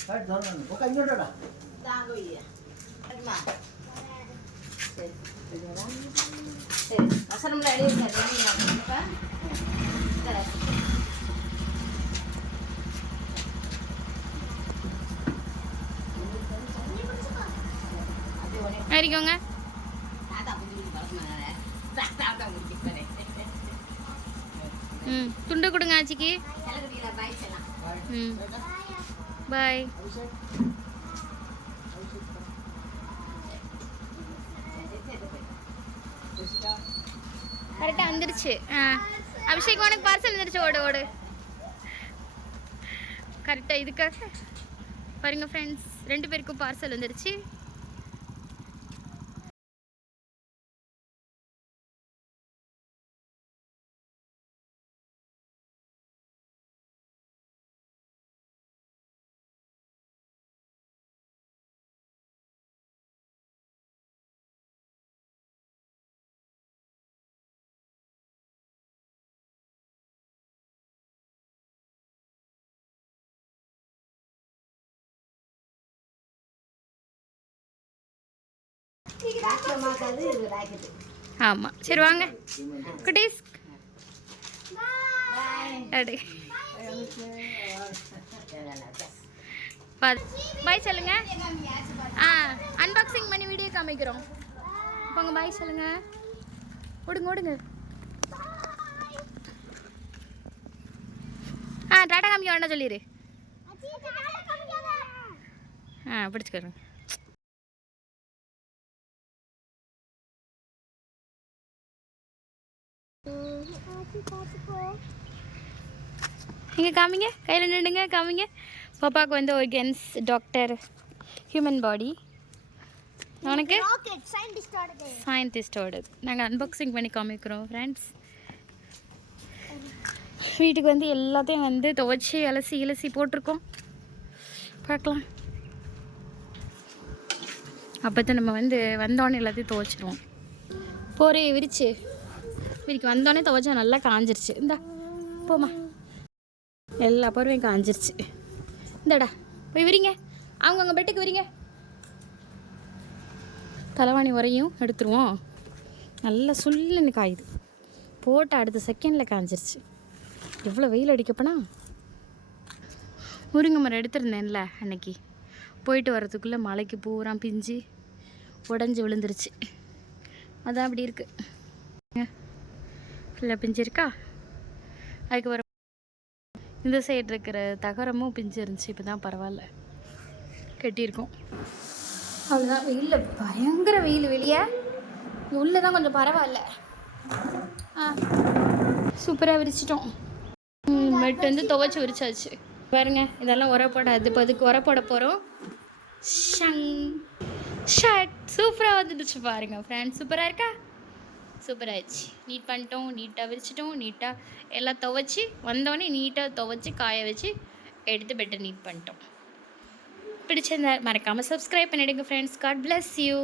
சரி சொல்லணும் உட்கா இங்கோட்டா சரி வசனம்ல எழுதி ஏறிக்கோங்க ம் துண்டு கொடுங்க ஆச்சிக்கு. ம். பாய். கரெக்டாக வந்துருச்சு. ஆ. அபிஷேக் உனக்கு பார்சல் வந்துருச்சு. ஓடு ஓடு. கரெக்டாக இதுக்காக பாருங்கள் ஃப்ரெண்ட்ஸ் ரெண்டு பேருக்கும் பார்சல் வந்துருச்சு. ஆமாம் சரி வாங்க. குட்டீஸ். அடு பாய் சொல்லுங்க. ஆ அன்பாக்சிங் பண்ணி வீடியோ காமிக்கிறோம். போங்க பாய் சொல்லுங்க. ஓடுங்க ஓடுங்க. ஆ டாடா காமிக்க வேண்டாம் சொல்லிடு ஆ பிடிச்சிக்கிறேன் இங்கே காமிங்க. கையில் நின்றுங்க காமிங்க. பாப்பாவுக்கு வந்து organs டாக்டர் ஹியூமன் பாடி உனக்கு? சயின்டிஸ்டோட நாங்கள் அன்பாக்சிங் பண்ணி காமிக்கிறோம் ஃப்ரெண்ட்ஸ் வீட்டுக்கு வந்து எல்லாத்தையும் வந்து துவைச்சி அலசி இலசி போட்டிருக்கோம். பார்க்கலாம். அப்போ தான் நம்ம வந்து வந்தோடனே எல்லாத்தையும் துவைச்சிருவோம் போரே விரிச்சு. இன்னைக்கு வந்தோடனே துவச்சா நல்லா காஞ்சிருச்சு. இந்தா போமா எல்லா பருவையும் காஞ்சிருச்சு. இந்தடா போய் விரிங்க. அவங்க அவங்க பெட்டுக்கு விரிங்க. தலைவாணி உரையும் எடுத்துருவோம். நல்லா சுல்லுன்னு காயுது. போட்டு அடுத்த செகண்டில் காஞ்சிருச்சு. எவ்வளோ வெயில் அடிக்கப்போனா? முருங்கை மரம் எடுத்திருந்தேன்ல அன்னைக்கு. போயிட்டு வர்றதுக்குள்ளே மலைக்கு பூரா பிஞ்சு உடஞ்சி விழுந்துருச்சு. அதான் அப்படி இருக்குது ஃபுல்லாக பிஞ்சு இருக்கா அதுக்கப்புறம் இந்த சைடு இருக்கிற தகரமும் பிஞ்சு இருந்துச்சு இப்போ தான் பரவாயில்ல. கட்டியிருக்கோம். அவ்வளோதான் வெயிலில் பயங்கர வெயில் வெளியே. உள்ளே தான் கொஞ்சம் பரவாயில்ல. ஆ சூப்பராக விரிச்சிட்டோம். மெட் வந்து துவைச்சி விரிச்சாச்சு. பாருங்க இதெல்லாம் உர போடாது இப்போ அதுக்கு உர போட போகிறோம் ஷங். ஷர்ட் சூப்பராக வந்துடுச்சு பாருங்க ஃப்ரெண்ட்ஸ் சூப்பராக இருக்கா? சூப்பர் ஆயிடுச்சு. நீட் பண்ணிட்டோம் நீட்டாக விரிச்சிட்டோம் நீட்டாக எல்லாம் துவைச்சி வந்தோடனே நீட்டாக துவைச்சி காய வச்சு எடுத்து பெட்டர் நீட் பண்ணிட்டோம். பிடிச்சிருந்தா மறக்காமல் சப்ஸ்கிரைப் பண்ணிடுங்க ஃப்ரெண்ட்ஸ் காட் பிளஸ் யூ